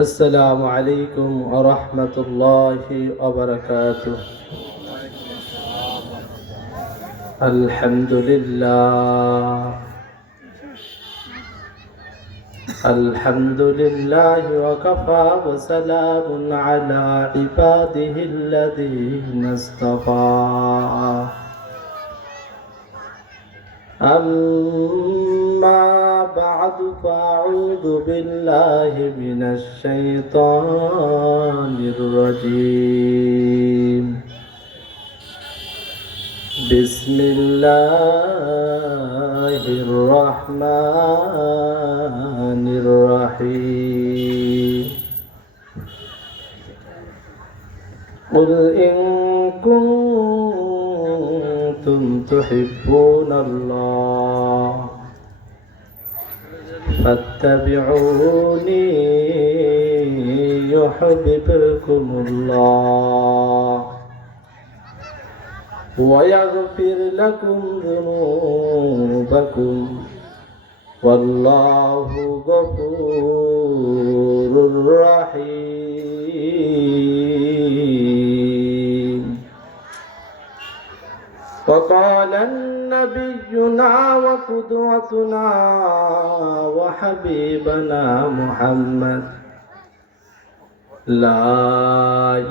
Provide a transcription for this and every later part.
السلام عليكم ورحمة الله وبركاته. الحمد لله وكفى وسلام على عباده الذين اصطفى. أما بعد فأعوذ بالله من الشيطان الرجيم. بسم الله الرحمن الرحيم. قل إن كنتم تحبون الله فاتبعوني يحببكم الله ويغفر لكم ذنوبكم والله غفور رحيم. وقال نبينا وقدوتنا وحبيبنا محمد لا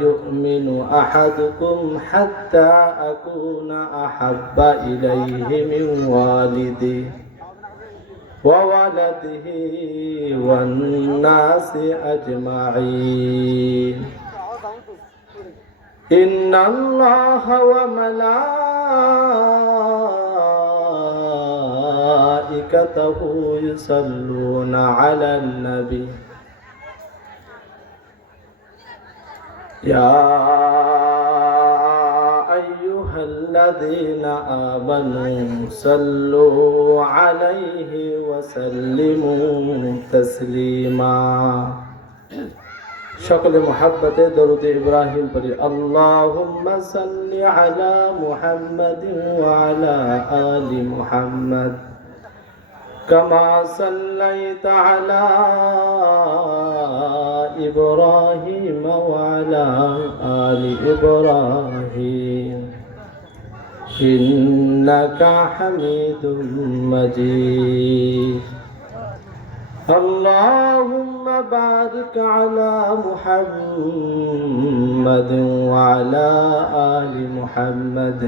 يؤمن أحدكم حتى أكون أحب إليه من والده وولده والناس أجمعين. إن الله وملائكته يصلون على النبي يا أيها الذين آمنوا صلوا عليه وسلموا تسليما. সকলে মহাব্বতে দরুদ ইব্রাহিম পড়ি। আল্লাহুম্মা সাল্লি আলা মুহাম্মাদিন ওয়া আলা আলি মুহাম্মাদ কামা সাল্লাইতা আলা ইব্রাহিম ওয়া আলা আলি ইব্রাহিম ইন্নাকা হামিদুম মাজিদ। اللهم بارك على محمد وعلى آل محمد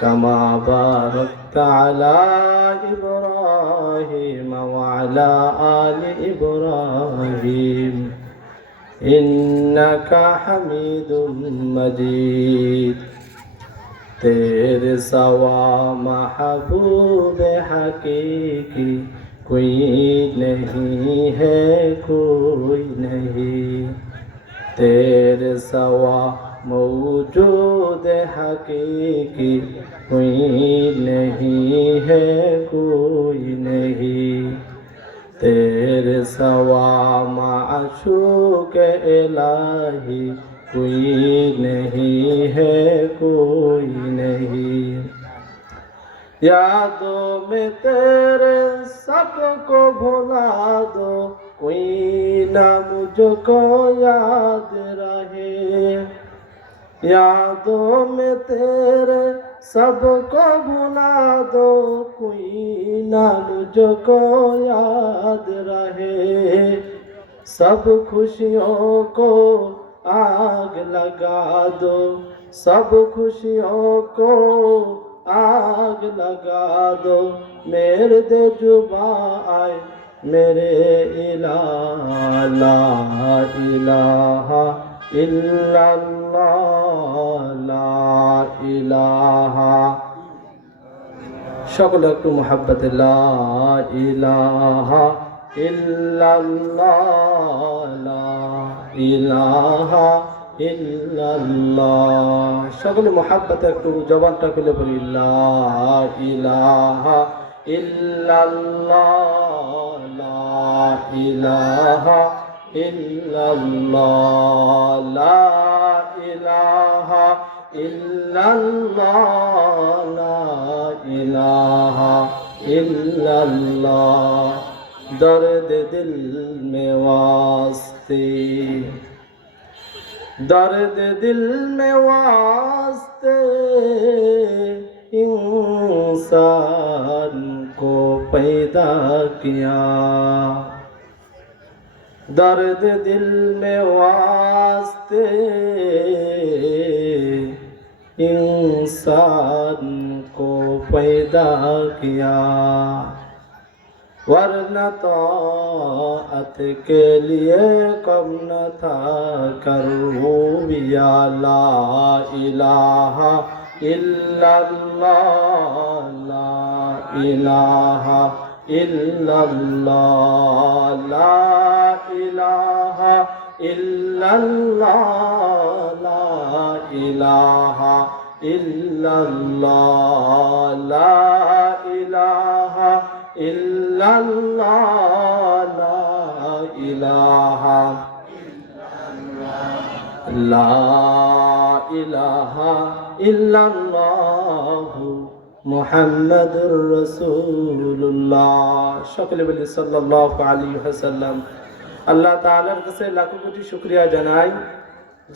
كما باركت على إبراهيم وعلى آل إبراهيم إنك حميد مجيد. तेरे सवा महबूब हकीकी कोई नहीं है, कोई नहीं। तेरे सवा मौजूद हकीकी कोई नहीं है, कोई नहीं। तेरे सवा माशूक इलाही कोई नहीं है, कोई नहीं। यादों में तेरे सबको भुला दो, कोई ना मुझको याद रहे। यादों में तेरे सबको भुला दो, कोई ना मुझको याद रहे। सब खुशियों को आग लगा दो, सब खुशियों को आग लगा दो। मेरे दे जुबा आए मेरे इलाहा, ला इलाहा इल्लल्लाह, ला इलाहा। সকলে একটু মুহাব্বতে লা ইলাহা ইল্লাল্লাহ, লা ইলাহা ইল্লাল্লাহ। সকলে মুহাব্বতে একটু জবানটা খুলে বলি লা ইলাহা ইল্লাল্লাহ, লা ইলাহা ইল্লাল্লাহ, লা ইলাহা ইল্লাল্লাহ, লা ইলাহা ইল্লাল্লাহ। दर्द दिल में वास्ते, दर्द दिल में वास्ते इंसान को पैदा किया, दर्द दिल में वास्ते इंसान को पैदा किया, वरना ताअत के लिए कम न था करूबिया। ला इलाहा इल्लल्लाह, ला इलाहा इल्लल्लाह, ला इलाहा इल्लल्लाह, ला इलाहा इल्लल्लाह, ला इलाहा इल्लल्लाह, ला इलाहा, ला इलाहा इल्लल्लाह मुहम्मदुर রাসূলুল্লাহ। সকলে বলি সাল্লাল্লাহু আলাইহি ওয়াসাল্লাম। আল্লাহ তাআলার কাছে লাখো কোটি শুকরিয়া জানাই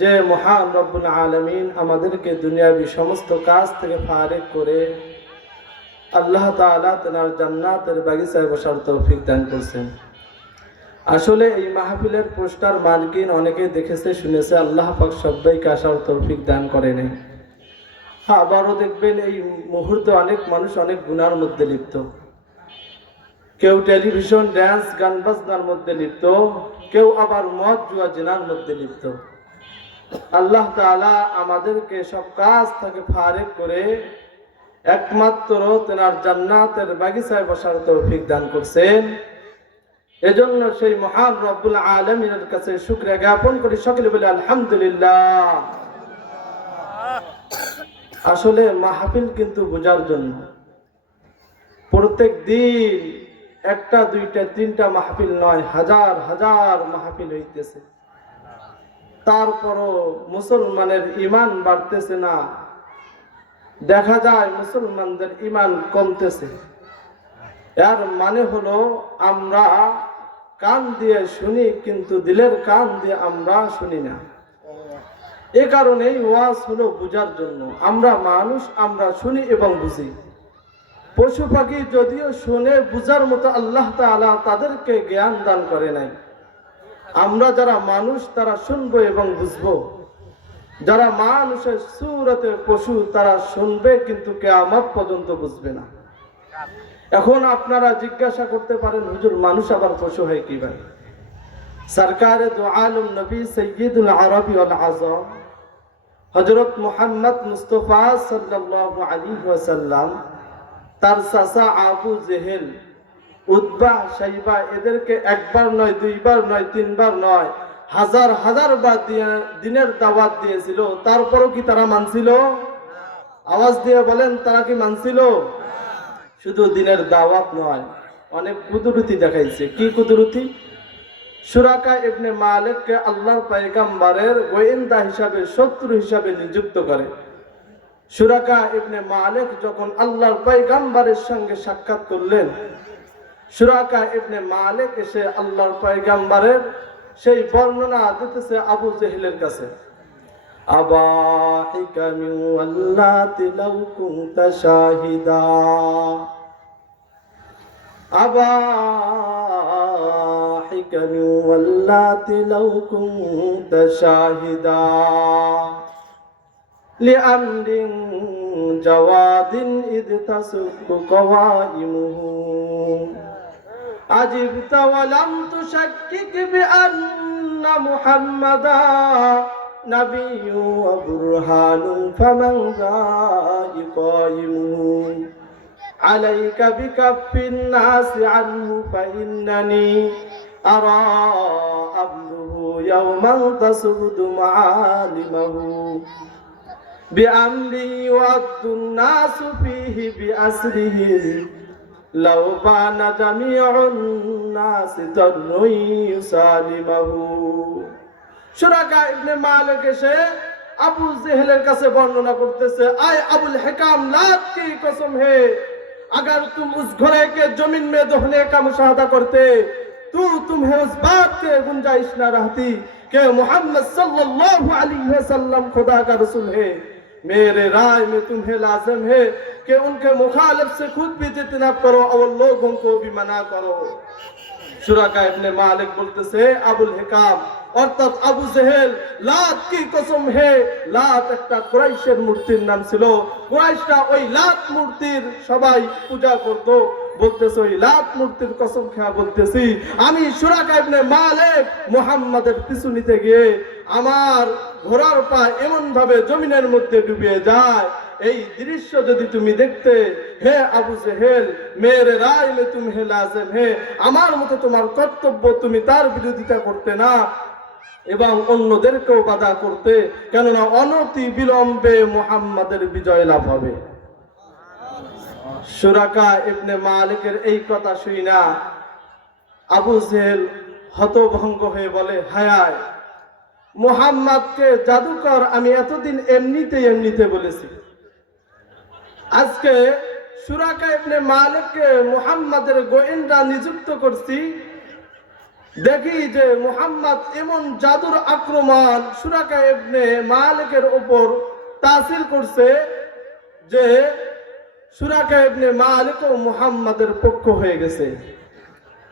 যে মহান রব্বুল আলামিন আমাদেরকে দুনিয়াবি সমস্ত কাজ থেকে ফারেক করে আল্লাহ তাআলা তার জান্নাতের বাগিচায় বসার তৌফিক দান করেছেন। আসলে এই মাহফিলের পোস্টার মার্কিন অনেকে দেখেছে শুনেছে, আল্লাহ পাক সবাইকে আসার তৌফিক দান করেনি। হ্যাঁ, আবারও দেখবেন এই মুহূর্তে অনেক মানুষ অনেক গুনার মধ্যে লিপ্ত, কেউ টেলিভিশন ড্যান্স গান বাজনার মধ্যে লিপ্ত, কেউ আবার মদ জুয়া জিনার মধ্যে লিপ্ত। আল্লাহ তাআলা আমাদেরকে সব কাজ থেকে ফারেক করে একমাত্র তেনার জান্নাতের বাগিচায় বসার তৌফিক দান করছেন। এজন্য সেই মহান রব্বুল আলামিনের কাছে শুকরিয়া জ্ঞাপন করি, সকলে বলে আলহামদুলিল্লাহ। আসলে মাহফিল কিন্তু বোঝার জন্য, প্রত্যেক দিন একটা দুইটা তিনটা মাহফিল নয়, হাজার হাজার মাহফিল হইতেছে, তারপরও মুসলমানের ঈমান বাড়তেছে না। দেখা যায় মুসলমানদের ঈমান কমতেছে। এর মানে হলো আমরা কান দিয়ে শুনি কিন্তু দিলের কান দিয়ে আমরা শুনি না। এ কারণেই ওয়াজ হলো বুঝার জন্য। আমরা মানুষ, আমরা শুনি এবং বুঝি। পশু পাখি যদিও শুনে বুঝার মতো আল্লাহ তাআলা তাদেরকে জ্ঞান দান করে নাই। আমরা যারা মানুষ তারা শুনবো এবং বুঝবো। যারা মানুষের সুরতে পশু তারা শুনবে কিন্তু কিয়ামত পর্যন্ত বুঝবে না। এখন আপনারা জিজ্ঞাসা করতে পারেন, হুজুর মানুষ আবার পশু হয় কিভাবে? সরকারে দু আলম নবী সৈয়দুল আরবি ওয়াল আজম হযরত মুহাম্মদ মুস্তাফা সাল্লাল্লাহু আলাইহি ওয়াসাল্লাম তার চাচা আবু জেহেল, উতবা, শাইবা এদেরকে একবার নয়, দুইবার নয়, তিনবার নয়, হাজার হাজার বার দিনের দাওয়াত দিয়েছিল। তারপরও কি তারা মানছিল? আওয়াজ দিয়ে বলেন, তারা কি মানছিল? শুধু দিনের দাওয়াত নয়, অনেক কুদরতি দেখাইছে। কি কুদরতি? সুরাকা ইবনে মালিককে আল্লাহর পয়গম্বরের গোয়েন্দা হিসাবে, শত্রু হিসাবে নিযুক্ত করে। সুরাকা ইবনে মালিক যখন আল্লাহর পয়গম্বরের সঙ্গে সাক্ষাৎ করলেন, সুরাকা ইবনে মালিক এসে আল্লাহর পয়গম্বরের সেই বর্ণনা দিতেছে আবু জেহেলের কাছে। আবাহিকা মিন ওয়াল্লাতি লাউ কুনতা শাহিদা, আবাহিকা মিন ওয়াল্লাতি লাউ কুনতা শাহিদা লিআমরিন জাওয়াদিন ইদ তাসুকু কওয়াইমুহু আজিবতা ওয়া লাম তুশাক্কিক বিআন্না মুহাম্মাদা নাবিয়্যু ওয়া বুরহানুন ফামান যা'i কায়িমুহু আলাইকা বিকাফিন নাসি আনহু ফাইন্নানি আরা আবলুহু ইয়াওমান তাসুদু মাআলিমাহু বিআমরি ওয়াদ্দুন নাসু ফীহি বিআসরিহি লাউ বানা জামিউন নাসি তারুই সালিমাহু। সুরাকা ইবনে মালিক এসে আবু জেহেলের কাছে বর্ণনা করতেছে, আয় আবুল হিকাম, লাত কি কসম হে, अगर तुम उस घोड़े के जमीन में दौड़ने का मुशाहदा करते तो तुम्हें उस बात की गुंजाइश न रहती कि मोहम्मद सल्लल्लाहु अलैहि वसल्लम खुदा का रसूल है। मेरे राय में तुम्हें लाजिम है कि उनके मुखालिफ से खुद भी जितना करो और लोगों को भी मना करो। शुराका इब्ने मालिक बोलतेছে আবুল হিকাম অর্থাৎ আবু জেহেল লাত কি কসম হে, লাত একটা কুরাইশের মূর্তির নাম ছিল। কুরাইশরা ওই লাত মূর্তির সবাই পূজা করত। বলতেছে ওই লাত মূর্তির কসম খেয়া বলতেছি আমি শুরাকা ইবনে মালিক মুহাম্মাদের পিছু নিতে গিয়ে আমার ঘোড়ার পা এমন ভাবে জমিনের মধ্যে ডুবে যায়। এই দৃশ্য যদি তুমি দেখতে হে আবু জেহেল, মেরে রায় মে তুমহে লাজিম হে, আমার মতো তোমার কর্তব্য তুমি তার বিরোধিতা করতে না এবং অন্যদেরকেও বাধা করতে, কেননা অনতি বিলম্বে মুহাম্মাদের বিজয় লাভ হবে। শুরাকা ইবনে মালিকের এই কথা শুনা আবু জেহেল হতভঙ্গ হয়ে বলে, হায় মুহাম্মাদকে জাদুকর আমি এতদিন এমনিতে বলেছি, আজকে শুরাকা ইবনে মালিককে মুহাম্মাদের গোয়েন্দা নিযুক্ত করছি, দেখি যে মুহাম্মদ এমন জাদুর আক্রমণ শুরাকা ইবনে মালিকের উপর তাসির করছে যে শুরাকা ইবনে মালিকও মুহাম্মাদের পক্ষ হয়ে গেছে।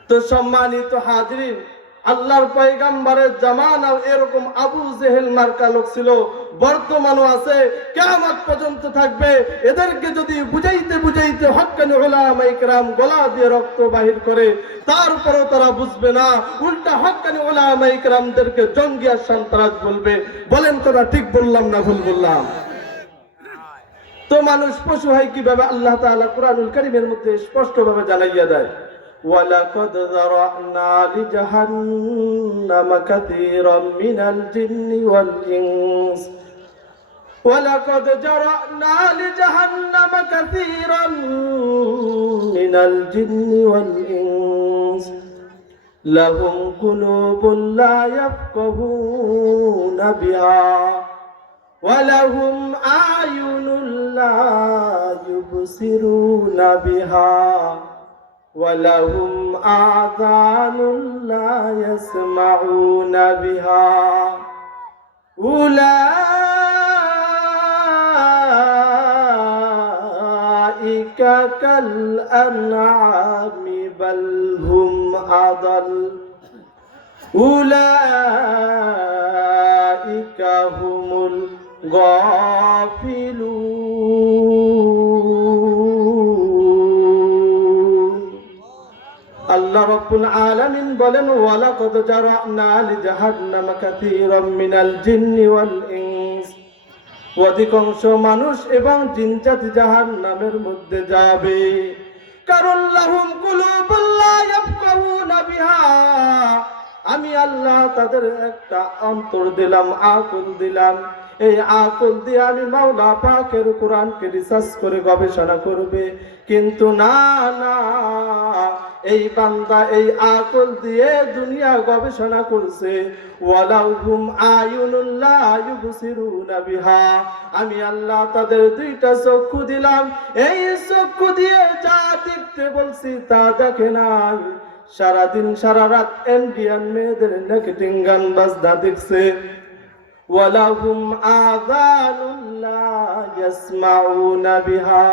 তো সম্মানিত হাজরিন, আল্লাহর পয়গম্বরের জামানাও এরকম আবু জেহেল মার্কা লোক ছিল, বর্তমানও আছে, কিয়ামত পর্যন্ত থাকবে। এদেরকে যদি বুঝাইতে হক্কানি উলামায়ে কেরাম গলা দিয়ে রক্ত বাহির করে তারপরেও তারা বুঝবে না, উল্টা হক্কানি উলামায়ে কেরামদেরকে জঙ্গি আর সন্ত্রাস বলবে। বলেন তোরা ঠিক বললাম না ভুল বললাম? তো মানুষ পশু হয় কিভাবে? আল্লাহ তাআলা কুরআনুল কারীমের মধ্যে স্পষ্টভাবে জানাইয়া দেয়, وَلَقَدْ ذَرَأْنَا لِجَهَنَّمَ كَثِيرًا مِنَ الْجِنِّ وَالْإِنسِ وَلَقَدْ ذَرَأْنَا لِجَهَنَّمَ كَثِيرًا مِنَ الْجِنِّ وَالْإِنسِ لَهُمْ قُلُوبٌ لَا يَفْقَهُونَ بِهَا وَلَهُمْ أَعْيُنٌ لَا يُبْصِرُونَ بِهَا وَلَهُمْ آذَانٌ لَا يَسْمَعُونَ بِهَا أُولَئِكَ كَالْأَنْعَامِ بَلْ هُمْ أَضَلُّ أُولَئِكَ هُمُ الْغَافِلُونَ। আল্লাহ রাব্বুল আলামিন বলেন, ওয়ালাকাদ জারা'না লিজাহান্নামা কাসীরাম মিনাল জিন্নি ওয়াল ইনস, অধিকাংশ মানুষ এবং জিন জাতি জাহান্নামের মধ্যে যাবে। কারণ লাহুম কুলুবুল লা ইয়াফকাহুনা বিহা, আমি আল্লাহ তাদের একটা অন্তর দিলাম, আকল দিলাম। এই আকল দিয়ে আমি মাওলা পাকের কোরআনকে রিসার্চ করে গবেষণা করবে, কিন্তু না, এই বান্দা এই আকল দিয়ে দুনিয়া গবেষণা করছে। ওয়ালাহুম আয়ুনুন লা ইউবসিরুনা বিহা, আমি আল্লাহ তাদের দুইটা চক্ষু দিলাম, এই চক্ষু দিয়ে যা দেখতে বলছি তা দেখে নাই। সারাদিন সারা রাত ইন্ডিয়ান মেয়েদের নেকেটিং গান বাজনা দেখছে। ওয়ালাহুম আযানুন লা ইয়াসমাউনা বিহা,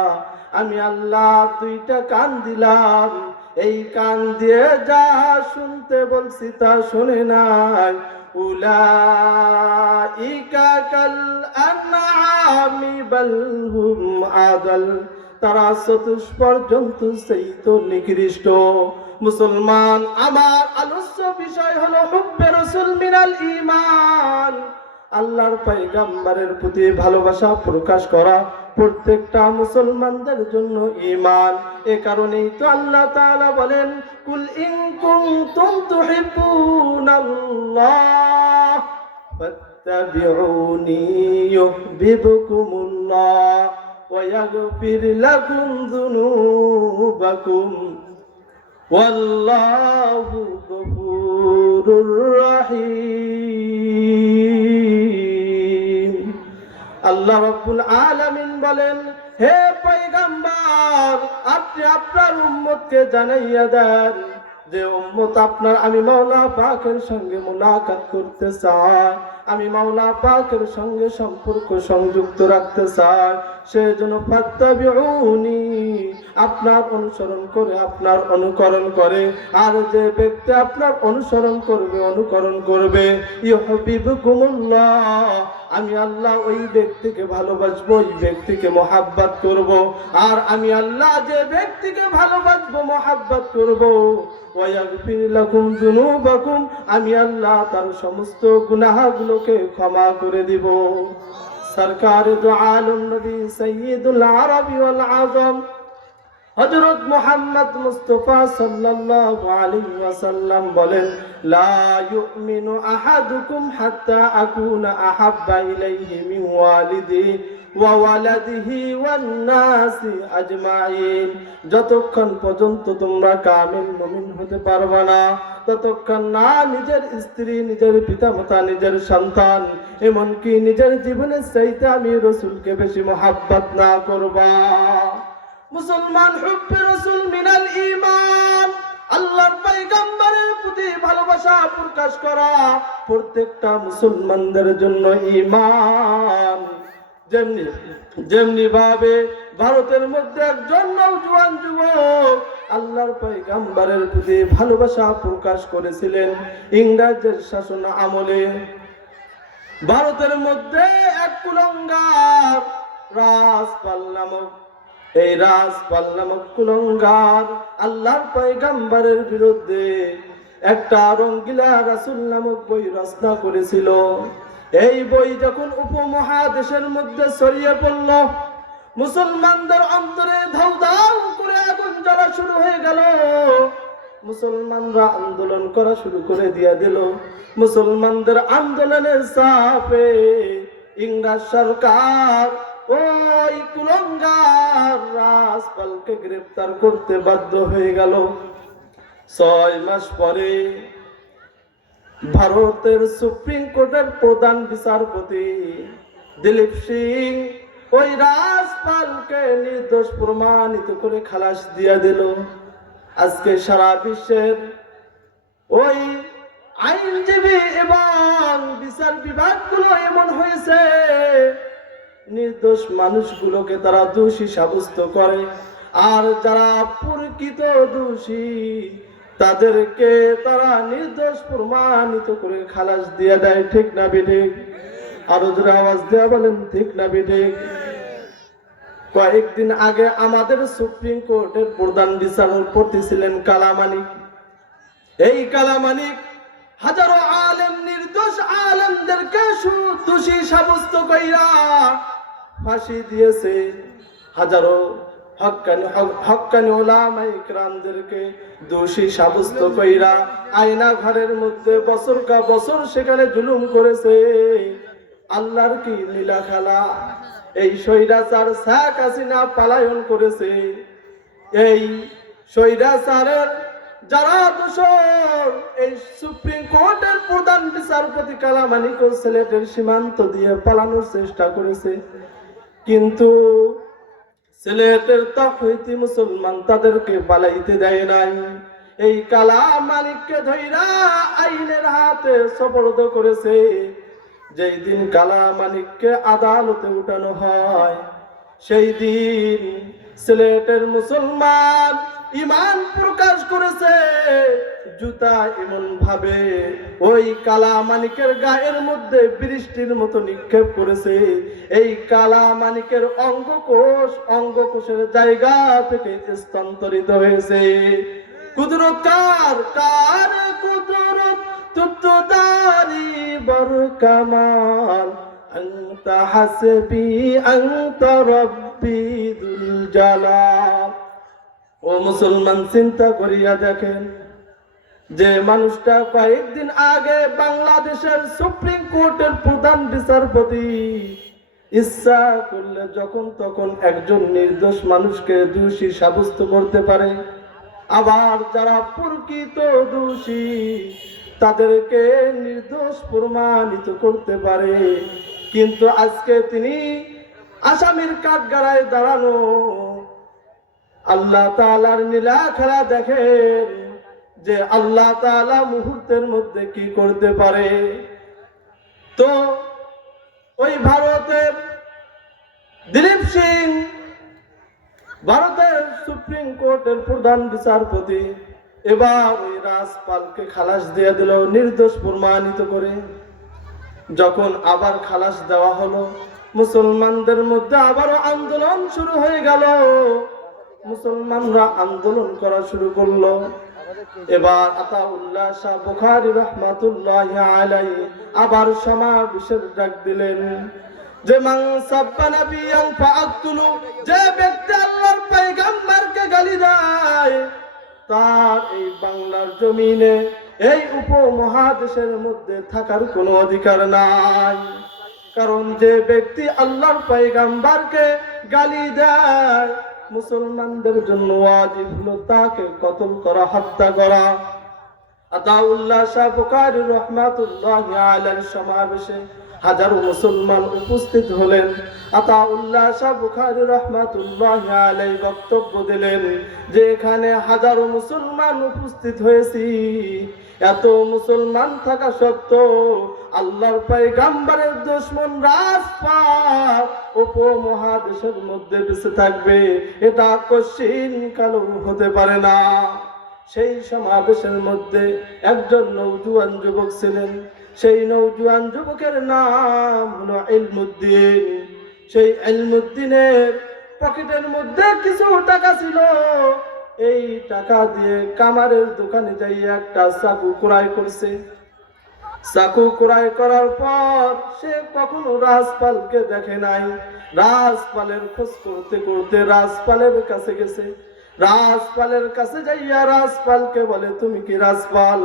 আমি আল্লাহ দুইটা কান দিলাম, এই কান দিয়ে যা শুনতে বলছি তা শুনে নাই। উলাইকা কাল আনআমি বাল হুম আদাল, তারা চতুষ্পর জন্তু চাইতে নিকৃষ্ট। মুসলমান, আমার আলোচ্য বিষয় হলো হুব্বে রাসূল মিনাল ঈমান, আল্লাহর পয়গম্বরের প্রতি ভালোবাসা প্রকাশ করা প্রত্যেকটা মুসলমানদের জন্য ঈমান। এ কারণেই তো আল্লাহ তাআলা বলেন, কুল ইন কুনতুম তুহিব্বুনাল্লাহ ফাত্তাবিউনি ইউহিব্বুকুমুল্লাহ ওয়া ইয়াগফির লাকুম যুনুবাকুম ওয়াল্লাহু গফুরুর রহিম। আল্লাহ রাব্বুল আলামিন বলেন, হে পয়গম্বর, আপনি আপনার উম্মতকে জানাইয়া দেন যে উম্মত আপনার আমি মাওলা পাকের সঙ্গে মুলাকাত করতে চাই, আমি মাওলা পাকের সঙ্গে সম্পর্ক সংযুক্ত রাখতে চাই, সেজন্য ফাত্তাবিউনি, আপনার অনুসরণ করে আপনার অনুকরণ করে। আর যে ব্যক্তি আপনার অনুসরণ করবে অনুকরণ করবে ইউহিব্বুকুমুল্লাহ, আমি আল্লাহ ওই ব্যক্তিকে ভালোবাসবো, ওই ব্যক্তিকে মহাব্বত করব। আর আমি আল্লাহ যে ব্যক্তিকে ভালোবাসবো মহাব্বত করব ওয়াগফির লাকুম যুনুবাকুম, আমি আল্লাহ তার সমস্ত গুনাহগুলোকে ক্ষমা করে দিব। সরকার দু আলম নবী সৈয়দুল আরবি ওয়াল আজম হযরত মুহাম্মদ মুস্তাফা সাল্লাল্লাহু আলাইহি ওয়াসাল্লাম বলেন, লা ইউমিনু আহাদুকুম হাত্তা আকুনা আহাব্বা ইলাইহি মিন ওয়ালিদিহি ওয়া ওয়ালাদিহি ওয়ান নাসি আজমাইন, যতক্ষণ পর্যন্ত তোমরা কামিল মুমিন হতে পারবে না ততক্ষণ না নিজের স্ত্রী, নিজের পিতামাতা, নিজের সন্তান, এমনকি নিজের জীবনের চাইতে আমি রাসূলকে বেশি মহব্বত না করবা। মুসলমান হুব্বে রাসূল মিনাল ঈমান, আল্লাহর পয়গম্বরের প্রতি ভালোবাসা প্রকাশ করা প্রত্যেকটা মুসলমানদের জন্য ঈমান। যেমনি ভাবে ভারতের মধ্যে একজন নওজোয়ান যুবক আল্লাহর পয়গম্বরের প্রতি ভালোবাসা প্রকাশ করেছিলেন ইংরেজদের শাসন আমলে, ভারতের মধ্যে এক কুলাঙ্গার রাজপাল নামক, এই রাজপাল নামক কুলাঙ্গার আল্লাহর পয়গম্বরের বিরুদ্ধে একটা রঙ্গিলা রাসূল নামক বই রচনা করেছিল। এই বই যখন উপমহাদেশের মধ্যে ছড়িয়ে পড়ল, মুসলমানদের অন্তরে ধাউ ধাউ করে আগুন জ্বলা শুরু হয়ে গেল। মুসলমানরা আন্দোলন করা শুরু করে দিয়ে দিল। মুসলমানদের আন্দোলনের চাপে ইংরেজ সরকার ওই কুলাঙ্গার রাজপালকে গ্রেফতার করতে বাধ্য হয়ে গেল। 6 মাস পরে ভারতের সুপ্রিম কোর্টের প্রধান বিচারপতি দিলীপ সিং ওই রাজপালকে নির্দোষ প্রমাণিত করে খালাস দিয়ে দিল। আজকে সারা বিশ্বের ওই আইনজীবী এবং বিচার বিভাগগুলো এমন হয়েছে, নির্দোষ মানুষগুলোকে তারা দোষী সাব্যস্ত করে, আর যারা প্রকৃত দোষী তাদেরকে তারা নির্দোষ প্রমাণিত করে খালাস দিয়ে দেয়। ঠিক না বেঠিক? আরো জোরে আওয়াজ দেয়া বলেন, ঠিক না বেঠিক? কয়েকদিন আগে আমাদের সুপ্রিম কোর্টের প্রধান বিচারপতি ছিলেন কালামানিক। এই কালামানিক হাজারো আলেম, নির্দোষ আলেমদেরকে দোষী সাব্যস্ত কইরা ফাঁসি দিয়েছে। হাজারো হক্কানি উলামায়ে কিরামদেরকে দোষী সাব্যস্ত কইরা আয়না ঘরের মধ্যে বছর কা বছর সেখানে জুলুম করেছে। আল্লাহর কি লীলা খেলা! এই স্বৈরাচার শেখ হাসিনা পলায়ন করেছে। এই স্বৈরাচারের যারা দোষর, এই সুপ্রিম কোর্টের প্রধান বিচারপতি কালামানিক সিলেটের সীমান্ত দিয়ে পালানোর চেষ্টা করেছে, কিন্তু সিলেটের তাকওয়িতি মুসলমান তাদেরকে পালাইতে দেয় নাই। এই কালামানিককে ধইরা আইনের হাতে সোপর্দ করেছে। যেই দিন কালামানিককে আদালতে উঠানো হয়, সেই দিন সিলেটের মুসলমান ঈমান প্রকাশ করেছে। জুতা এমন ভাবে ওই কালামানিকের গায়ের মধ্যে বৃষ্টির মতো নিক্ষেপ করেছে। এই কালামানিকের অঙ্গকোষের জায়গা থেকে স্থানান্তরিত হয়েছে। কুদরত কার? কার কুদরত? তুতদারি বর কামাল, আনতা হাসবি আনতা রব্বি দুল জালাল। ও মুসলমান, চিন্তা করিয়া দেখেন, যে মানুষটা কয়েকদিন আগে বাংলাদেশের সুপ্রিম কোর্টের প্রধান বিচারপতি ইচ্ছা করলে যখন তখন একজন নির্দোষ মানুষকে দোষী সাব্যস্ত করতে পারে, আবার যারা প্রকৃত দোষী তাদেরকে নির্দোষ প্রমাণিত করতে পারে। কিন্তু আজকে তিনি আসামির কাঠগড়ায় দাঁড়ানো আল্লাহ তাআলার নীলা খেলা দেখেন যে আল্লাহ তাআলা মুহূর্তের মধ্যে কি করতে পারে। তো ওই ভারতের দিলীপ সিং, ভারতের সুপ্রিম কোর্টের প্রধান বিচারপতি, এবার ওই রাজপালকে খালাস দিয়ে দিল নির্দোষ প্রমাণিত করে। যখন আবার খালাস দেওয়া হলো, মুসলমানদের মধ্যে আবারও আন্দোলন শুরু হয়ে গেল। মুসলমানরা আন্দোলন করা শুরু করলো। এবার আতাউল্লাহ শাহ বুখারী রাহমাতুল্লাহি আলাইহি আবার সমাবেশের ডাক দিলেন যে মান সাব্বা নাবিয়ান ফাআকতুলু, যে ব্যক্তি আল্লাহর পয়গম্বরকে গালি দেয় তার এই বাংলার জমিনে, এই উপমহাদেশের মধ্যে থাকার কোনো অধিকার নাই। কারণ যে ব্যক্তি আল্লাহর পয়গম্বরকে গালি দেয়, মুসলমানদের জন্য ওয়াজিব হলো তাকে কতল করা, হত্যা করা। আতাউল্লাহ শাহ বুখারী রাহমাতুল্লাহি আলাইহির সমাবেশে হাজারো মুসলমান উপস্থিত হলেন। আতাউল্লাহ শাহ বুখারী রাহমাতুল্লাহি আলাইহি বক্তব্য দিলেন যে এখানে হাজারো মুসলমান উপস্থিত হয়েছি, এত মুসলমান থাকা সত্ত্বেও আল্লাহর পয়গম্বরের দুশমন রাজপাল উপমহাদেশের মধ্যে বেঁচে থাকবে, এটা কশিন কালো হতে পারে না। সেই সমাবেশের মধ্যে একজন নওজোয়ান যুবক ছিলেন। সেই নওজোয়ান যুবকের নাম হলো ইলমুদ্দিন। সেই ইলমুদ্দিনের পকেটের মধ্যে কিছু টাকা ছিল। এই টাকা দিয়ে কামারের দোকানে যাই একটা চাকু ক্রয় করছে। চাকু ক্রয় করার পর সে কখনো রাজপালকে দেখে নাই। রাজপালের খোঁজ করতে করতে রাজপালের কাছে গেছে। রাজপালের কাছে যাইয়া রাজপালকে বলে, তুমি কি রাজপাল?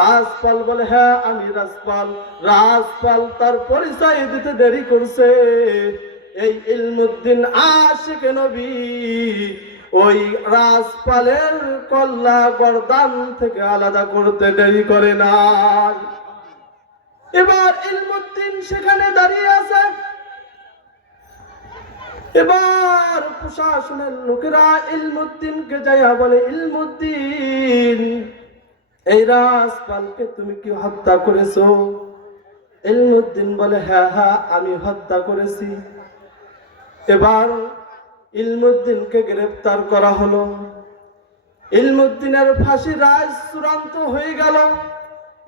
রাজপাল বলে, হ্যাঁ আমি রাজপাল। রাজপাল তার পরিচয় দিতে দেরি করছে। এই ইলমুদ্দিন আশিকে নবী ওই রাজপালের কল্লা গর্দান থেকে আলাদা করতে দেরি করে না। এবার ইলমুদ্দিন সেখানে দাঁড়িয়ে আছে। এবার প্রশাসনের লোকেরা ইলমুদ্দিনকে যাইয়া বলে, ইলমুদ্দিন, এই রাজপালকে তুমি কি হত্যা করেছো? ইলমুদ্দিন বলে, হ্যাঁ হ্যাঁ আমি হত্যা করেছি। এবার ইলমুদ্দিনকে গ্রেফতার করা হলো। ইলমুদ্দিনের ফাঁসি রায় চূড়ান্ত হয়ে গেল।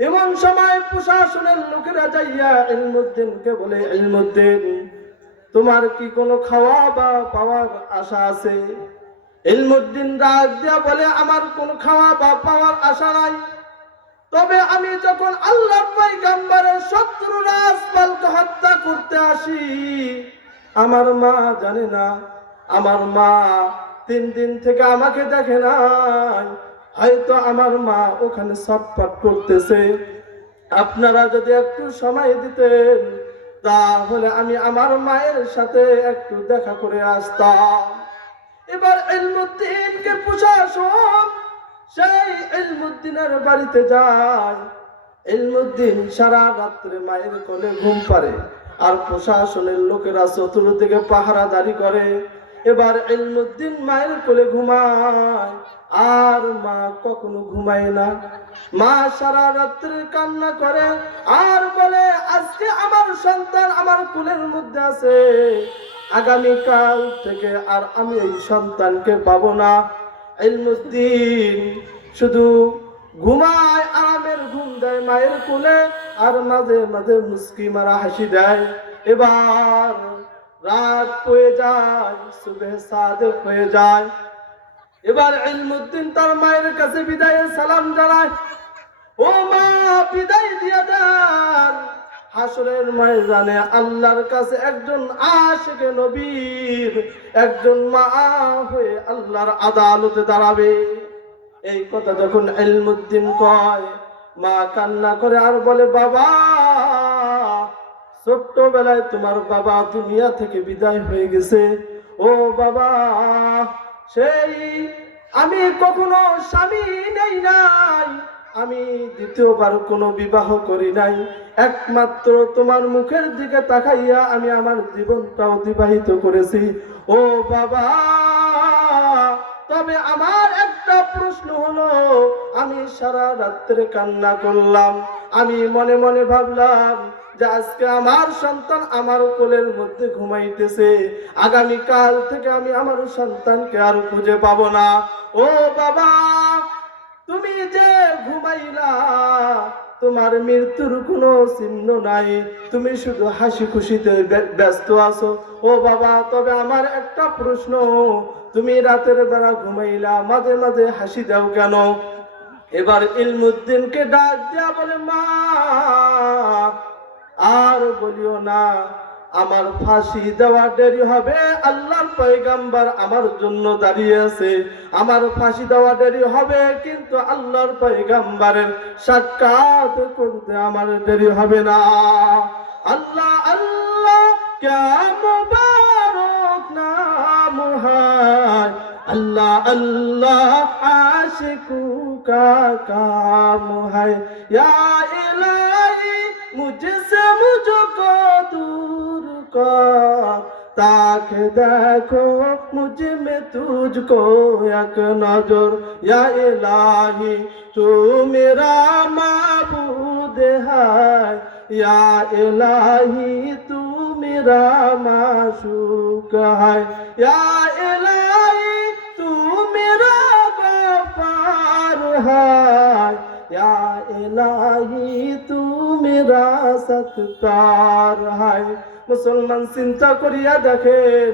এমন সময় প্রশাসনের লোকেরা যাইয়া ইলমুদ্দিনকে বলে, ইলমুদ্দিন, তোমার কি কোনো খাওয়া বা পাওয়ার আশা আছে? ইলমুদ্দিন রাগ দিয়া বলে, আমার কোনো খাওয়া বা পাওয়ার আশা নাই। তবে আমি যখন আল্লাহর পয়গম্বরের শত্রু রাজপালকে হত্যা করতে আসি, আমার মা জানে না, আমার মা 3 দিন থেকে আমাকে দেখে নাই। হয়তো আমার মা ওখানে ছটফট করতেছে। আপনারা যদি একটু সময় দিতেন তাহলে আমি আমার মায়ের সাথে একটু দেখা করে আসতাম। এবার ইলমুদ্দিনকে প্রশাসন সেই ইলমুদ্দিনের বাড়িতে যায়। ইলমুদ্দিন সারা রাত্রে মায়ের কোলে ঘুম পাড়ে, আর প্রশাসনের লোকেরা চতুর্দিকে পাহারাদারি করে। এবার ইলমুদ্দিন মায়ের কোলে ঘুমায়, আর মা কখনো ঘুমায় না। মা সারা রাত্রে কান্না করে আর বলে, আজকে আমার সন্তান আমার কোলের মধ্যে আছে, আগামীকাল থেকে আর আমি এই সন্তানকে পাবো না। ইলমুদ্দিন শুধু ঘুমায়, আরামের ঘুম দেয় মায়ের কোলে, আর মাঝে মাঝে মুস্কি মারা হাসি দেয়। এবার রাত হয়ে যায়, সুবহে সাদেক হয়ে যায়। এবার ইলমুদ্দিন তার মায়ের কাছে বিদায়ের সালাম জানায়, ও মা, বিদায় দিয়ে দেন। হাসরের ময়দানে আল্লাহর কাছে একজন আশিকে নবীর একজন মা হয়ে আল্লাহর আদালতে দাঁড়াবে। এই কথা যখন ইলমুদ্দিন কয়, মা কান্না করে আর বলে, বাবা, ছোট্টবেলায় তোমার বাবা দুনিয়া থেকে বিদায় হয়ে গেছে। ও বাবা, সেই আমি কখনো স্বামী নেই নাই, আমি দ্বিতীয়বার কোনো বিবাহ করি নাই, একমাত্র তোমার মুখের দিকে তাকাইয়া আমি আমার জীবনটা অতিবাহিত করেছি। ও বাবা, তবে আমার একটা প্রশ্ন হলো, আমি সারা রাত্রে কান্না করলাম, আমি মনে মনে ভাবলাম যে আজকে আমার সন্তান আমার কোলের মধ্যে ঘুমাইতেছে, আগামী কাল থেকে আমি আমার সন্তানকে আর খুঁজে পাবো না। ও বাবা, তুমি যে ঘুমাইলা, তোমার মৃত্যুর কোনো চিহ্ন নাই, তুমি শুধু হাসি খুশিতে ব্যস্ত আছো। ও বাবা, তবে আমার একটা প্রশ্ন, তুমি রাতের বেলা ঘুমাইলা, মাঝে মাঝে হাসি দাও কেন? এবার ইলমুদ্দিনকে ডাক দিয়া বলে, মা আর বলিও না, আমার ফাঁসি দেওয়া দেরি হবে, আল্লাহর পয়গাম্বর আমার জন্য দাঁড়িয়ে আছে, আমার ফাঁসি দেওয়া দেরি হবে, কিন্তু আল্লাহর পয়গাম্বরের সাক্ষাৎ করতে আমার দেরি হবে না। আল্লাহ আল্লাহ ক্যা মুবারক নাম হায়, अल्लाह अल्लाह आशिकू का काम है, या इलाही मुझसे मुझको दूर कर, ताकि देखो मुझ में तुझको एक नजर, या इलाही तू मेरा माबूद है, या इलाही तू मेरा माशूक है, या इलाही तू मेरा गफ्फार है, या इलाही तू मेरा सत्तार है। মুসলমান চিন্তা করিয়া দেখেন,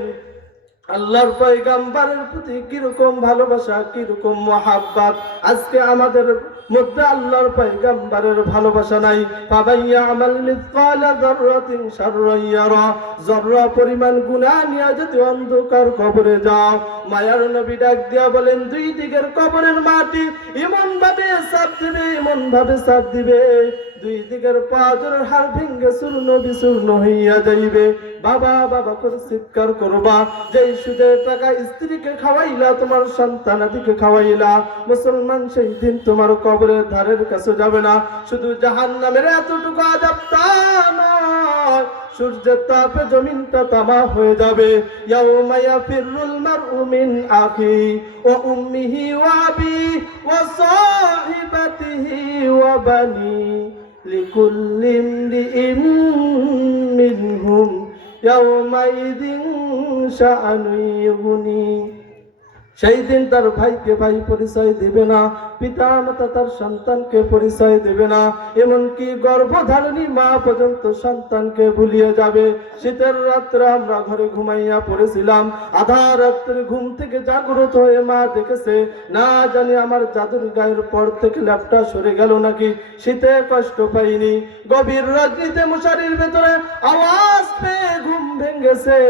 আল্লাহর পয়গাম্বরের প্রতি কিরকম ভালোবাসা, কিরকম মহাব্বত। আজকে আমাদের মধ্যে আল্লাহর পয়গাম্বরের ভালোবাসা নাই। ফাবাইয়া আমাল মিসকালা যাররাতিন শাররান ইয়ারা, যররা পরিমাণ গুনাহ নিয়ে যদি অন্ধকার কবরে যাও, মায়ার নবী ডাক দিয়া বলেন, দুই দিকের কবরের মাটি এমন ভাবে চাপ দিবে, এমন ভাবে চাপ দিবে, দুই দিকের পাঁজরের হাড় ভেঙে চূর্ণ বিচূর্ণ হইয়া যাইবে। বাবা বাবা করে চিৎকার করবা, যেই সুদের টাকা স্ত্রীকে খাওয়াইলা, তোমার সন্তানাদিকে খাওয়াইলা, মুসলমান সেই দিন তোমার কবরের ধারের কাছে যাবে না। শুধু জাহান্নামের এতটুকু আযাব তা নয়, সূর্যের তাপে জমিনটা তামা হয়ে যাবে। ইয়াউমা ইয়াফিরুল মারউ মিন আখি ওয়া উম্মিহি ওয়া আবি ওয়া সাহিবাতিহি ওয়া বানি, লিকুল্লি ইমরিইন মিনহুম ইয়াউমাইযিন শাআনুন ইউগনি। সেই দিন তার ভাইকে ভাই পরিচয় দিবে না, পিতা মাতা তার সন্তানকে পরিচয় দেবে না, এমনকি গর্ভধারণী মা পর্যন্ত সন্তানকে ভুলিয়ে যাবে। শীতের রাত্রে আমরা ঘরে ঘুমাইয়া পড়েছিলাম, আধা রাত্রে ঘুম থেকে জাগ্রত হয়ে মা দেখেছে, না জানি আমার জাদুর গায়ের পর থেকে ল্যাপটা সরে গেল নাকি, শীতে কষ্ট পাইনি। গভীর রাত্রিতে মশারির ভেতরে আওয়াজ পেয়ে ঘুম ভেঙেছে,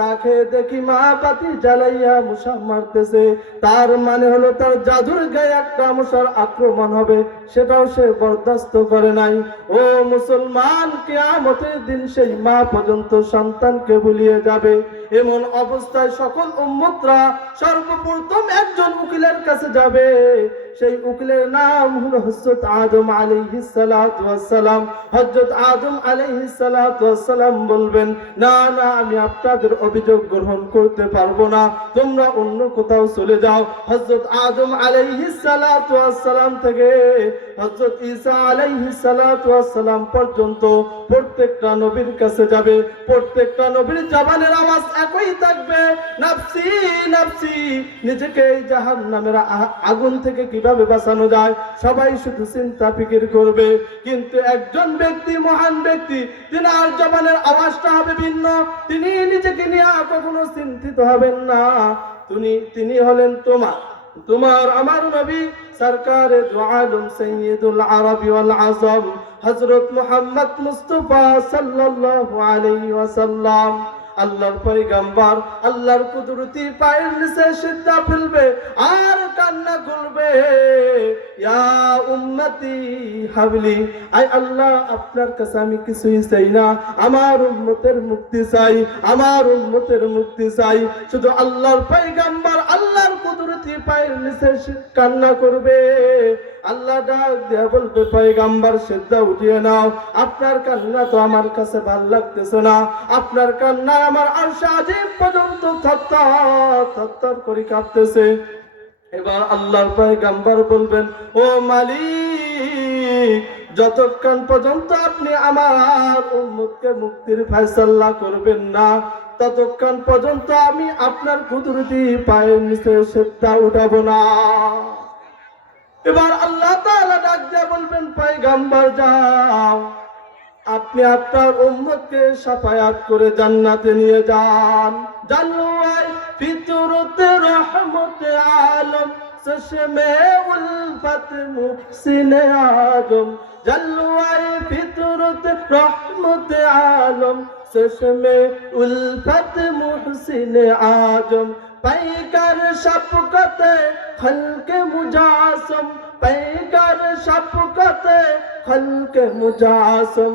তাকে দেখি মা বাতি জ্বালাইয়া মশা মারতেছে। তার মানে হলো তার জাদুর গায়ে একটা মশার আক্রমণ হবে, সেটাও সে বরদাস্ত করে নাই। ও মুসলমান, কিয়ামতের দিন সেই মা পর্যন্ত সন্তানকে ভুলিয়ে যাবে। এমন অবস্থায় সকল উম্মতরা সর্বপ্রথম একজন উকিলের কাছে যাবে। সেই উকিলের নাম হলো হযরত আদম আলাইহিস সালাতু ওয়াস সালাম। হযরত আদম আলাইহিস সালাতু ওয়াস সালাম বলবেন, না না, আমি আপনাদের অভিযোগ গ্রহণ করতে পারবো না, তোমরা অন্য কোথাও চলে যাও। হযরত আদম আলাইহিস সালাতু ওয়াস সালাম থেকে হযরত ঈসা আলাইহিস সালাতু ওয়াস সালাম পর্যন্ত প্রত্যেকটা নবীর কাছে যাবে। প্রত্যেকটা নবীর জবানের আওয়াজ একই থাকবে, নাফসি নাফসি, নিজেকে জাহান্নামের আগুন থেকে কিভাবে বাঁচানো যায়, সবাই শুধু চিন্তা ফিকির করবে। কিন্তু একজন ব্যক্তি, মহান ব্যক্তি, তিনার জবানের আওয়াজটা হবে ভিন্ন। তিনি নিজেকে নিয়ে কখনো চিন্তিত হবেন না। তিনি হলেন তোমার আমার নবী, সরকারে দু আলম, সৈয়দুল আরবি ওয়াল আজম, হযরত মুহাম্মদ মুস্তাফা সাল্লাল্লাহু আলাইহি ওয়াসাল্লাম। আল্লাহর পয়গম্বর আল্লাহর কুদরতি পায়ের নিচে সিজদা ফেলবে আর কান্না করবে, ইয়া উম্মতি হাবলি, আয় আল্লাহ, আপনার কাছে আমি কিছুই চাই না, আমার উম্মতের মুক্তি চাই, আমার উম্মতের মুক্তি চাই। শুধু আল্লাহর পয়গম্বর আল্লাহর কুদরতি পায়ের নিচে কান্না করবে, আল্লাহ ডাক দিয়া বলবে পয়গম্বর সিজদা উঠিয়ে নাও, আপনার কান্না তো আমার কাছে ভালো লাগতেছে না, আপনার কান্না আমার আরশ আজিম পর্যন্ত থরথর করে কাঁপতেছে। এবার আল্লাহর পয়গম্বর বলবেন, ও মালিক, যতক্ষণ পর্যন্ত আপনি আমার উম্মতকে মুক্তির ফয়সালা করবেন না, ততক্ষণ পর্যন্ত আমি আপনার কুদরতি পায়ের নিচে সিজদা উঠাবো না। এবার আল্লাহ তাআলা ডাক দিয়ে বলবেন, পয়গম্বর যাও, আপনি আপনার উম্মতকে শাফায়াত করে জান্নাতে নিয়ে যান। জান্নাত ফিতরতে রহমতে আলম চশমে উলফত মুহসিন আদম, জান্নাত ফিতরতে রহমতে আলম চশমে উলফত মুহসিন আদম, पैकर शफकत खल्क मुजासम, पैकर शफकत खल्क मुजासम,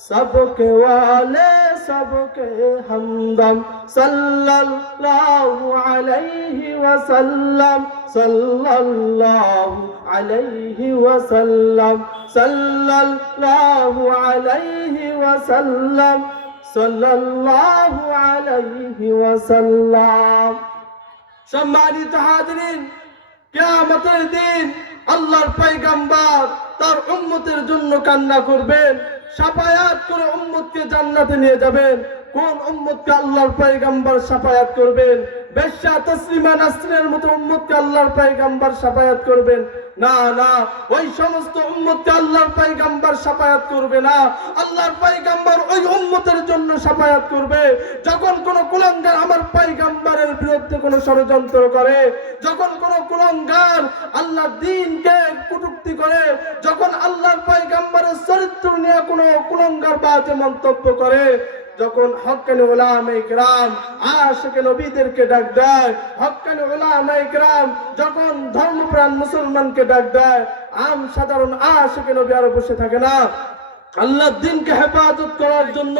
सबके वाले सबके हमदम, सल्लल्लाहु अलैहि वसल्लम, सल्लल्लाहु अलैहि वसल्लम, सल्लल्लाहु अलैहि वसल्लम, सल्लल्लाहु अलैहि वसल्लम। সম্মানিত হাজিরিন, কিয়ামতের দিন আল্লাহর পয়গম্বর তার উম্মতের জন্য কান্না করবেন, শাফায়াত করে উম্মতকে জান্নাতে নিয়ে যাবেন। কোন উম্মতকে আল্লাহর পয়গম্বর শাফায়াত করবেন? বেশ্যা তসলিমা নাসরিনের মতো উম্মতকে আল্লাহর পয়গম্বর শাফায়াত করবেন না? না, ওই সমস্ত উম্মতকে আল্লাহর পয়গম্বর শাফায়াত করবে না। আল্লাহর পয়গম্বর ওই উম্মতের জন্য শাফায়াত করবে যখন কোন কুলাঙ্গার আমার পয়গম্বরের বিরুদ্ধে কোন ষড়যন্ত্র করে, যখন কোন কুলাঙ্গার আল্লাহর দ্বীনকে কটূক্তি করে, যখন আল্লাহর পয়গম্বরের চরিত্র নিয়ে কোন কুলাঙ্গার বাজে মন্তব্য করে, যখন হক্কানি উলামায়ে কেরাম আশিকে নবীদেরকে ডাক দেয়, হক্কানি উলামায়ে কেরাম যখন ধর্মপ্রাণ মুসলমানকে ডাক দেয়, আম সাধারণ আশিকে নবী আর বসে থাকে না। আল্লাহর দ্বীনকে হেফাজত করার জন্য,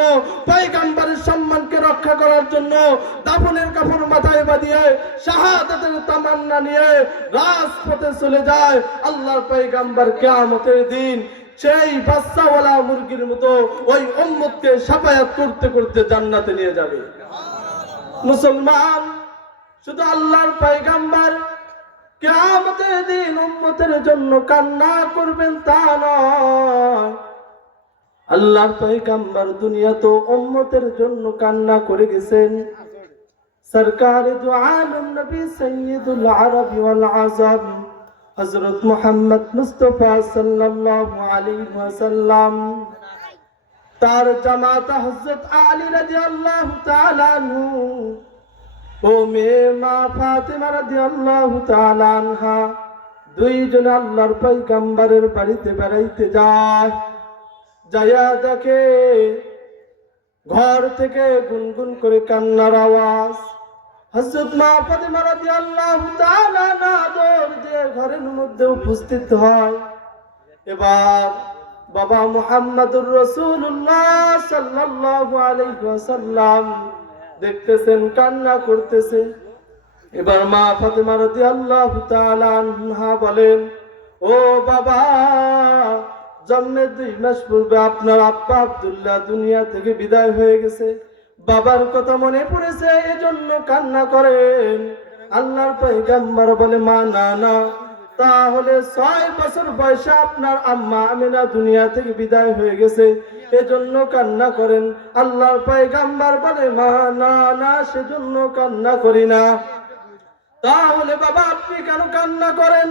পয়গম্বরের সম্মানকে রক্ষা করার জন্য দাফনের কাফন মাথায় বাঁধিয়ে শাহাদাতের তামান্না নিয়ে রাজপথে চলে যায়। আল্লাহর পয়গম্বর কিয়ামতের দিন সেই বাচ্চাওয়ালা মুরগির মতো ওই উম্মতকে শাফায়াত করতে করতে জান্নাতে নিয়ে যাবে। মুসলমান, শুধু আল্লাহর পয়গম্বর কিয়ামতের দিন উম্মতের জন্য কান্না করবেন তা নয়, আল্লাহর পয়গম্বর দুনিয়াতে উম্মতের জন্য কান্না করে গেছেন। সরকারে দু আলম নবী সৈয়দুল আরব ওয়াল আজম হযরত মুহাম্মদ মুস্তাফা সাল্লাল্লাহু আলাইহি ওয়াসাল্লাম, তার জামাতা হযরত আলী রাদিয়াল্লাহু তাআলা আনহু ও মেয়ে মা ফাতেমা রাদিয়াল্লাহু তাআলা আনহা, দুইজন আল্লাহর পয়গম্বরের বাড়িতে বেড়াইতে যায়। যায়া দেখে ঘর থেকে গুনগুন করে কান্নার আওয়াজ। হযরত মা ফাতেমা রাদিয়াল্লাহু তাআলা আনহা দৌড় দিয়ে ঘরের মধ্যে উপস্থিত হয়। এবার বাবা মুহাম্মদুর রাসূলুল্লাহ সাল্লাল্লাহু আলাইহি ওয়াসাল্লাম দেখতেছেন কান্না করতেছে। এবার মা ফাতেমা রাদিয়াল্লাহু তাআলা আনহা বলেন, ও বাবা, জন্মের 2 মাস পূর্বে আপনার আব্বা আব্দুল্লাহ দুনিয়া থেকে বিদায় হয়ে গেছে, বাবার কথা মনে পড়েছে, এজন্য কান্না করেন। আল্লাহর পয়গম্বর বলে, মা না না, তাহলে 6 বছর বয়সে আপনার আম্মা আমিনা দুনিয়া থেকে বিদায় হয়ে গেছে, এজন্য কান্না করেন। আল্লাহর পয়গম্বর বলে, মা না না, সেজন্য কান্না করি না। তাহলে বাবা আপনি কেন কান্না করেন?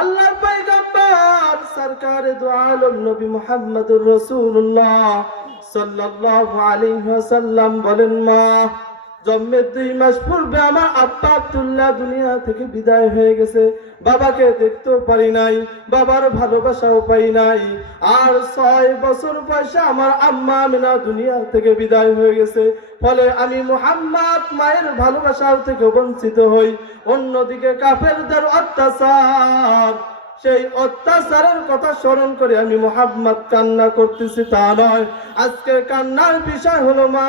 আল্লাহর পয়গম্বর সরকারে দু আলম নবী মুহাম্মদুর রাসূলুল্লাহ সাল্লাল্লাহু আলাইহি ওয়াসাল্লাম বলেন, মা, জন্মের 2 মাস পূর্বে আমার আব্বা আব্দুল্লাহ দুনিয়া থেকে বিদায় হয়ে গেছে, বাবাকে দেখতেও পারি নাই, বাবার ভালোবাসাও পাই নাই। আর 6 বছর বয়সে আমার আম্মা আমিনা দুনিয়া থেকে বিদায় হয়ে গেছে, ফলে আমি মুহাম্মদ মায়ের ভালোবাসার থেকে বঞ্চিত হই। অন্যদিকে কাফেরদের অত্যাচার, সেই অত্যাচারের কথা স্মরণ করে আমি মুহাম্মদ কান্না করতেছি তা নয়। আজকে কান্নার বিষয় হলো, মা,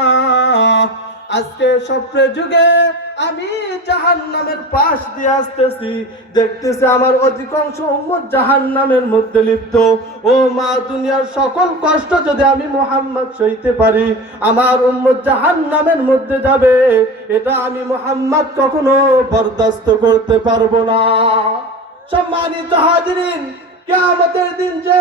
আজকে স্বপ্নের যুগে আমি জাহান্নামের পাশ দিয়ে আসতেছি, দেখতেছি আমার অধিকাংশ উম্মত জাহান্নামের মধ্যে লিপ্ত। ও মা, দুনিয়ার সকল কষ্ট যদি আমি মুহাম্মদ সইতে পারি, আমার উম্মত জাহান্নামের মধ্যে যাবে, এটা আমি মুহাম্মদ কখনো বরদাস্ত করতে পারবো না। সম্মানিত হাজিরিন, কিয়ামতের দিন যে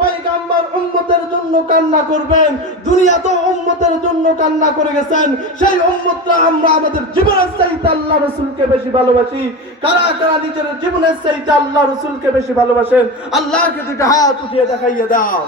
পয়গম্বর উম্মতের জন্য কান্না করবেন, দুনিয়া তো উম্মতের জন্য কান্না করে গেছেন, সেই উম্মতরা আমরা আমাদের জীবনের চাইতে আল্লাহ রাসূলকে বেশি ভালোবাসি। কারা কারা নিজের জীবনের চাইতে আল্লাহ রাসূলকে বেশি ভালোবাসেন? আল্লাহকে দুটো হাত উঠিয়ে দেখাইয়ে দাও।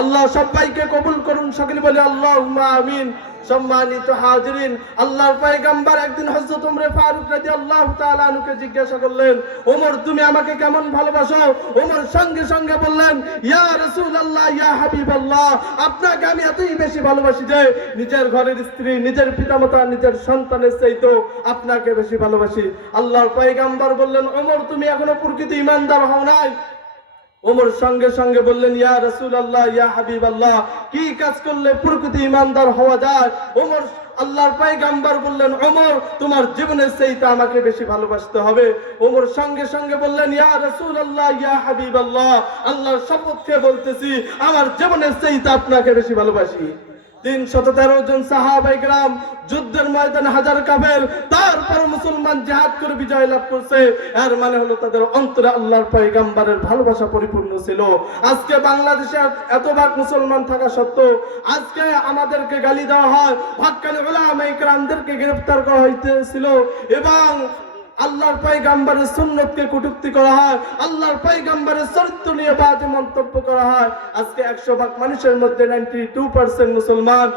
আল্লাহ সবাইকে কবুল করুন, সকলে বলে আল্লাহুম্মা আমিন। সম্মানিত হাজিরিন, আল্লাহর পয়গম্বর একদিন হযরত ওমর ফারুক রাদিয়াল্লাহু তাআলা আনহুকে জিজ্ঞাসা করলেন, ওমর তুমি আমাকে কেমন ভালোবাসো? ওমর সঙ্গে সঙ্গে বললেন, ইয়া রাসূলুল্লাহ, ইয়া হাবিবাল্লাহ, আপনাকে আমি এতই বেশি ভালোবাসি যে নিজের ঘরের স্ত্রী, নিজের পিতামাতা, নিজের সন্তানের চাইতেও আপনাকে বেশি ভালোবাসি। আল্লাহর পয়গম্বর বললেন, ওমর তুমি এখনো প্রকৃত ঈমানদার হও নাই। ওমর সঙ্গে সঙ্গে বললেন, ইয়া রাসূলুল্লাহ, ইয়া হাবিবাল্লাহ, কি কাজ করলে প্রকৃত ঈমানদার হওয়া যায়? ওমর আল্লাহর পয়গম্বর বললেন, ওমর তোমার জীবনের চাইতে আমাকে বেশি ভালোবাসতে হবে। ওমর সঙ্গে সঙ্গে বললেন, ইয়া রাসূলুল্লাহ, ইয়া হাবিবাল্লাহ, আল্লাহর শপথ খেয়ে বলতেছি আমার জীবনের চাইতে আপনাকে বেশি ভালোবাসি। 313 জন সাহাবায়ে কেরাম যুদ্ধের ময়দানে হাজার কাফের, তারপর মুসলমান জিহাদ করে বিজয় লাভ করছে। এর মানে হলো তাদের অন্তরে আল্লাহর পয়গম্বরের ভালোবাসা পরিপূর্ণ ছিল। আজকে বাংলাদেশে এত ভাগ মুসলমান থাকা সত্ত্বেও আজকে আমাদেরকে গালি দেওয়া হয়, হক্কানি উলামায়ে কেরামদেরকে গ্রেফতার করা হইতেছিল এবং আল্লাহর পয়গম্বরের সুন্নতকে কটূক্তি করা হয়, আল্লাহর পয়গম্বরের চরিত্র নিয়ে বাজে মন্তব্য করা হয়। আজকে 100 ভাগ মানুষের মধ্যে 92% মুসলমান।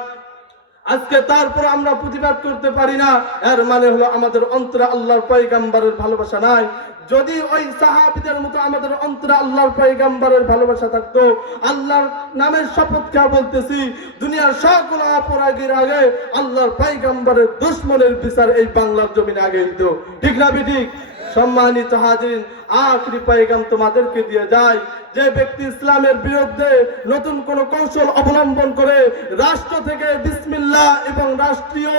আজকে তারপর আমরা প্রতিবাদ করতে পারি না, এর মানে হলো আমাদের অন্তরে আল্লাহর পয়গম্বরের ভালোবাসা নাই। যদি ওই সাহাবীদের মতো আমাদের অন্তরে আল্লাহর পয়গম্বরের ভালোবাসা থাকতো, আল্লাহর নামের শপথ খেয়ে বলতেছি, দুনিয়ার সকল অপরাধীর আগে আল্লাহর পয়গম্বরের দুশমনের বিচার এই বাংলার জমিনে আগে দিত। ঠিক না ঠিক? সম্মানিত হাজিরিন, আখরি পয়গাম তোমাদেরকে দিয়ে যায়, যে ব্যক্তি ইসলামের বিরুদ্ধে নতুন কোন কৌশল অবলম্বন করে রাষ্ট্র থেকে বিসমিল্লাহ এবং রাষ্ট্রীয়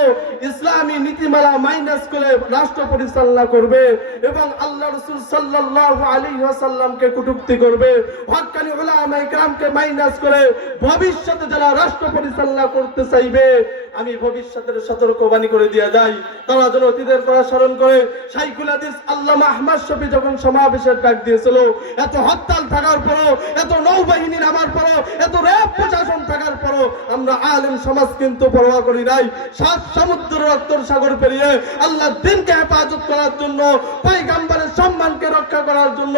ইসলামী নীতিমালা মাইনাস করে রাষ্ট্র পরিচালনা করবে এবং আল্লাহ রাসূল সাল্লাল্লাহু আলাইহি ওয়াসাল্লামকে কটূক্তি করবে, হক্কানি উলামায়ে কেরামকে মাইনাস করে ভবিষ্যতে যারা রাষ্ট্র পরিচালনা করতে চাইবে, আমি ভবিষ্যতের সতর্কবাণী করে দিয়ে যাই, তারা যেন অতীতের কথা স্মরণ করে। শাইখুল হাদিস আল্লামা আহমদ শফী যখন সমাবেশের ডাক দিয়েছিল, এত হরতাল থাকার পরও, এত নৌবাহিনী নামার পরও, এত র্যাব প্রশাসন থাকার পরও আমরা আলেম সমাজ কিন্তু পরোয়া করি নাই। 7 সমুদ্র রক্তর সাগর পেরিয়ে আল্লাহর দ্বীনকে হেফাজত করার জন্য, পয়গম্বরের সম্মানকে রক্ষা করার জন্য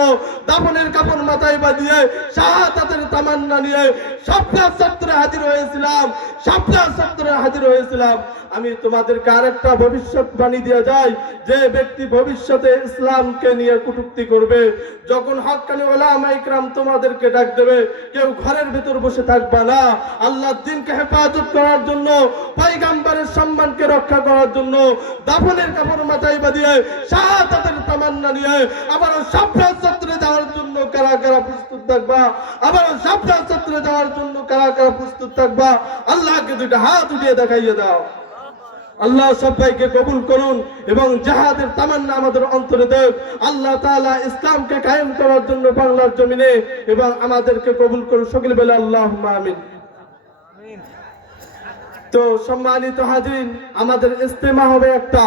দাফনের কাপড় মাথায় বাঁধিয়ে শাহাদাতের তামান্না নিয়ে শাপলা চত্বরে হাজির হয়েছিলাম, শাপলা চত্বরে হাজির হয়েছিলাম। আমি তোমাদেরকে আরেকটা ভবিষ্যৎবাণী দিয়ে যাই, যে ব্যক্তি ভবিষ্যতে ইসলামকে নিয়ে কটূক্তি করবে, যখন হক্কানি উলামায়ে কেরাম তোমাদেরকে ডাক দেবে, কেউ ঘরের ভিতর বসে থাকবে না। আল্লাহর দ্বীনকে হেফাজত করার জন্য, পয়গম্বরের সম্মানকে রক্ষা করার জন্য দাফনের কাপড় মাথায় বাঁধিয়ে শাহাদাতের তামান্না নিয়ে আবারও শাপলা চত্বরে যাওয়ার জন্য কারা কারা প্রস্তুত থাকবা? আবারও শাপলা চত্বরে যাওয়ার জন্য কারা কারা প্রস্তুত থাকবা? আল্লাহকে দুইটা হাত উঠিয়ে দেখাইয়ে দাও। আল্লাহ সবাইকে কবুল করুন এবং জিহাদের তামান্না আমাদের অন্তরে দেন। আল্লাহ তাআলা ইসলামকে কায়েম করার জন্য বাংলার জমিনে এবং আমাদেরকে কবুল করুন, সকলে বলে আল্লাহুম্মা আমিন। তো সম্মানিত হাজিরিন, আমাদের ইজতেমা হবে একটা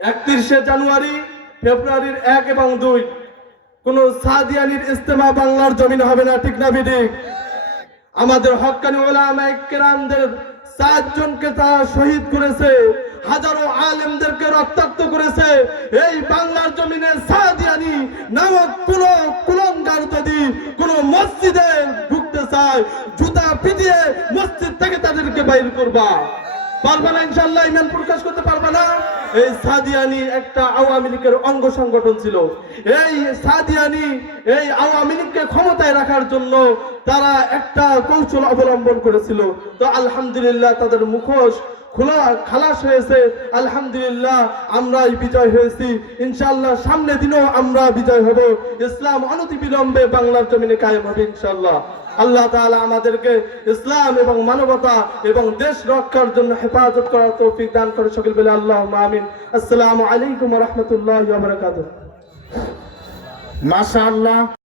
31শে জানুয়ারি, ফেব্রুয়ারির 1 এবং 2। কোন সাদিয়ানির ইজতেমা বাংলার জমিনে হবে না। ঠিক না ঠিক? আমাদের হক্কানি উলামায়ে কেরামদের 7 জনকে তারা শহীদ করেছে, হাজারো আলেমদেরকে রক্তাক্ত করেছে। এই বাংলার জমিনে সাদিয়ানি নামক কোন কুলঙ্গার যদি কোন মসজিদে ঢুকতে চায়, জুতা পিটিয়ে মসজিদ থেকে তাদেরকে বাইর করবা। পারবা না? ইনশাআল্লাহ ঈমান প্রকাশ করতে পারবা না? এই সাদিয়ানি একটা আওয়ামী লীগের অঙ্গ সংগঠন ছিল। এই সাদিয়ানি এই আওয়ামী লীগকে ক্ষমতায় রাখার জন্য তারা একটা কৌশল অবলম্বন করেছিল। তো আলহামদুলিল্লাহ তাদের মুখোশ খালাস হয়েছে। আলহামদুলিল্লাহ আমরা বিজয় হয়েছি। ইনশাআল্লাহ সামনের দিনও আমরা বিজয় হব। ইসলাম অনতিবিলম্বে বাংলার জমিনে কায়েম হবে ইনশাআল্লাহ। আল্লাহ তাআলা আমাদেরকে ইসলাম এবং মানবতা এবং দেশ রক্ষার জন্য হেফাজত করার তৌফিক দান করে সকল বলে আল্লাহুম্মা আমিন। আসসালামু আলাইকুম ওয়া রাহমাতুল্লাহি ওয়া বারাকাতুহু। মাশাআল্লাহ।